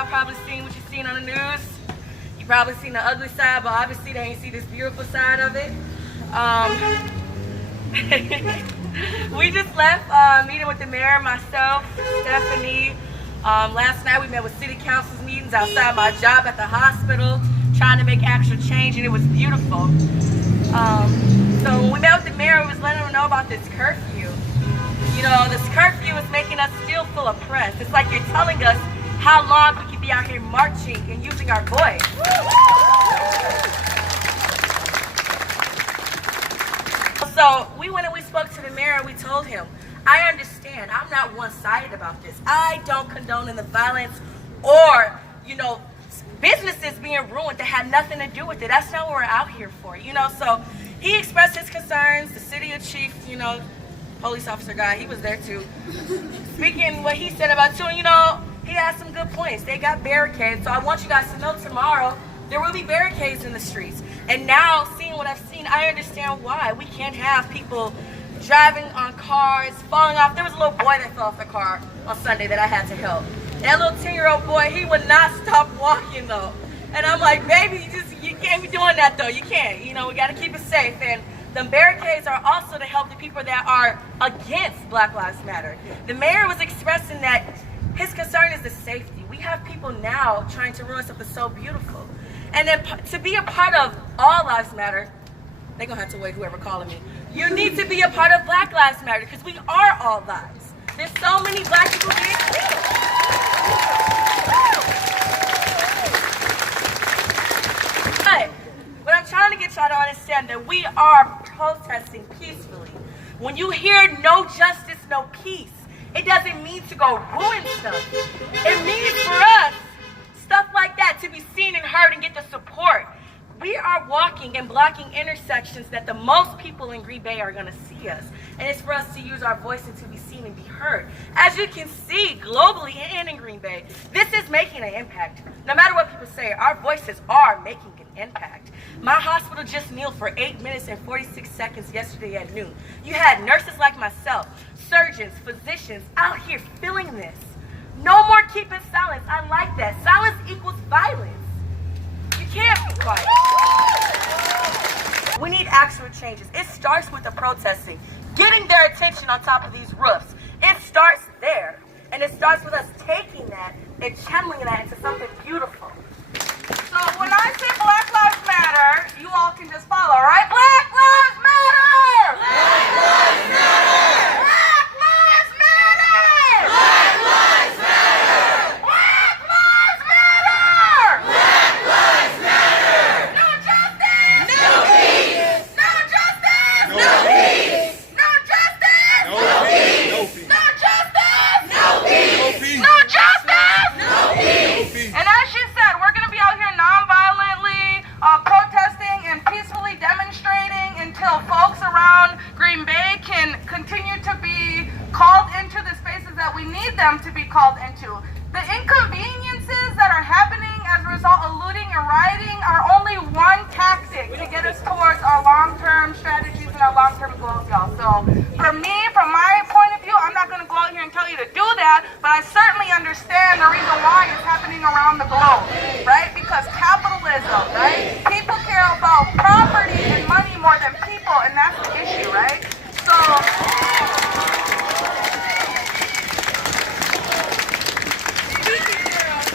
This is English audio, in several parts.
y'all probably seen what you seen on the news. You probably seen the ugly side, but obviously they ain't see this beautiful side of it. We just left meeting with the mayor, myself, Stephanie. Last night we met with city council's meetings outside my job at the hospital, trying to make actual change, and it was beautiful. So when we met with the mayor, we was letting him know about this curfew. You know, this curfew is making us still feel oppressed. It's like you're telling us how long we can be out here marching and using our voice. So we went and we spoke to the mayor and we told him, I understand, I'm not one-sided about this. I don't condone in the violence or, you know, businesses being ruined that had nothing to do with it. That's not what we're out here for, you know. So he expressed his concerns. The city chief, you know, police officer guy, he was there too. Speaking what he said about too, and you know, he had some good points. They got barricades, so I want you guys to know tomorrow there will be barricades in the streets. And now, seeing what I've seen, I understand why. We can't have people driving on cars, falling off. There was a little boy that fell off the car on Sunday that I had to help. That little 10-year-old boy, he would not stop walking though. And I'm like, baby, you can't be doing that though. You can't. You know, we got to keep it safe. And the barricades are also to help the people that are against Black Lives Matter. The mayor was expressing that his concern is the safety. We have people now trying to ruin something so beautiful. And then to be a part of All Lives Matter, they're going to have to wait, whoever calling me. You need to be a part of Black Lives Matter because we are all lives. There's so many Black people being killed. But what I'm trying to get y'all to understand that we are protesting peacefully. When you hear no justice, no peace, it doesn't mean to go ruin stuff. It means for us, stuff like that, to be seen and heard and get the support. We are walking and blocking intersections that the most people in Green Bay are going to see us. And it's for us to use our voice and to be seen and be heard. As you can see, globally and in Green Bay, this is making an impact. No matter what people say, our voices are making an impact. My hospital just kneeled for 8 minutes and 46 seconds yesterday at noon. You had nurses like myself, surgeons, physicians out here feeling this. No more keeping silence. I like that. Silence equals violence. You can't be quiet. We need actual changes. It starts with the protesting, getting their attention on top of these roofs. It starts there. And it starts with us taking that and channeling that into something beautiful. So when I say Black Lives Matter, you all can just follow, right? Black Lives Matter! Black Lives Matter! Black Lives Matter! Black Lives Matter! Black Lives Matter! Black Lives Matter! No justice! No peace! No justice! No peace! No justice! No peace! No justice! No peace! No justice! No peace! And as she said, we're going to be out here non-violently protesting and peacefully demonstrating until folks around Green Bay can continue to be called into the spaces that we need them to be called into. The inconveniences that are happening as a result of looting and rioting are only one tactic to get us towards our long-term strategies and our long-term goals, y'all. So for me, from my point of view, I'm not going to go out here and tell you to do that, but I certainly understand the reason why it's happening around the globe, right? Because capitalism, right? People care about property and money more than people, and that's the issue, right? So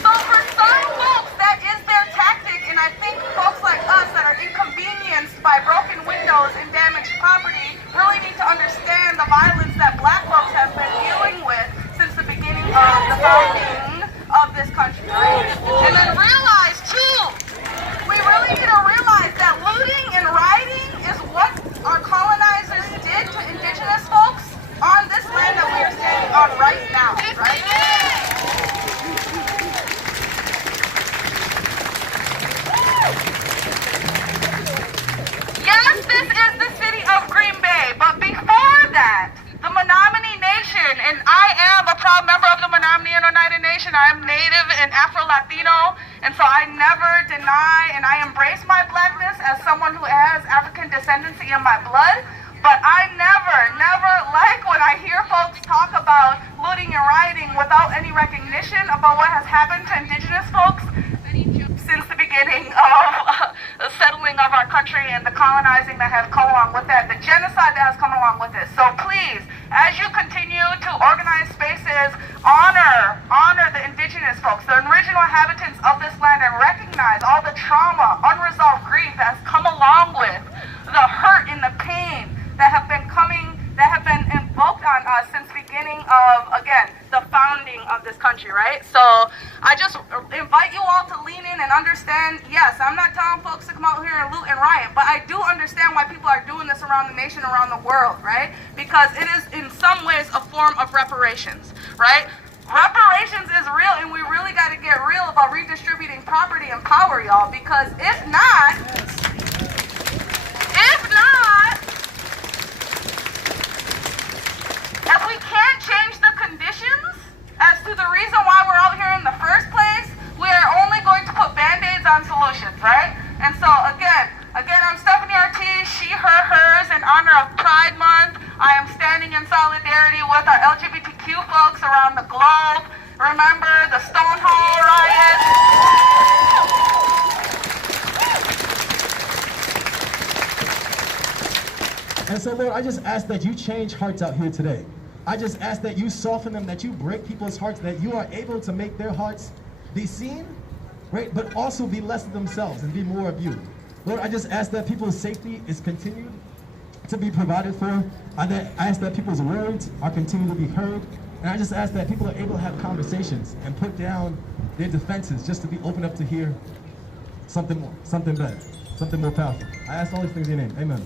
for some folks, that is their tactic, and I think folks like us that are inconvenienced by broken windows and damaged property really need to understand the violence that Black folks have been dealing with since the beginning of the founding of this country, right? And then realize, too, we really need to realize that looting and rioting is what our colonizers did to Indigenous folks on this land that we are standing on right now, right? Yes, this is the city of Green Bay, but before that, the Menominee Nation, and I am a proud member of the Menominee and Oneida Nation. I am Native and Afro-Latino, and so I never deny and I embrace my Blackness as someone who has African descendancy in my blood. But I never like when I hear folks talk about looting and rioting without any recognition about what has happened to Indigenous folks since the beginning of the settling of our country and the colonizing that has come along with that, the genocide that has come along with it. So please, as you continue to organize spaces, honor the Indigenous folks, the original inhabitants of this land, and recognize all the trauma, unresolved grief that has come along with the hurt and the pain that have been invoked on us since beginning of, again, the founding of this country, right? So I just invite you all to lean in and understand, yes, I'm not telling folks to come out here and loot and riot, but I do understand why people are doing this around the nation, around the world, right? Because it is in some ways a form of reparations, right? Reparations is real, and we really got to get real about redistributing property and power, y'all, because if not, if we can't change the conditions as to the reason why we're out here in the first place, we are only going to put band-aids on solutions, right? And so again, I'm Stephanie Ortiz, she, her, hers, in honor of Pride Month. I am standing in solidarity with our LGBTQ folks around the globe. Remember the Stonewall riot? And so, Lord, I just ask that you change hearts out here today. I just ask that you soften them, that you break people's hearts, that you are able to make their hearts be seen, right, but also be less of themselves and be more of you. Lord, I just ask that people's safety is continued to be provided for. I ask that people's words are continued to be heard. And I just ask that people are able to have conversations and put down their defenses just to be open up to hear something more, something better, something more powerful. I ask all these things in your name. Amen.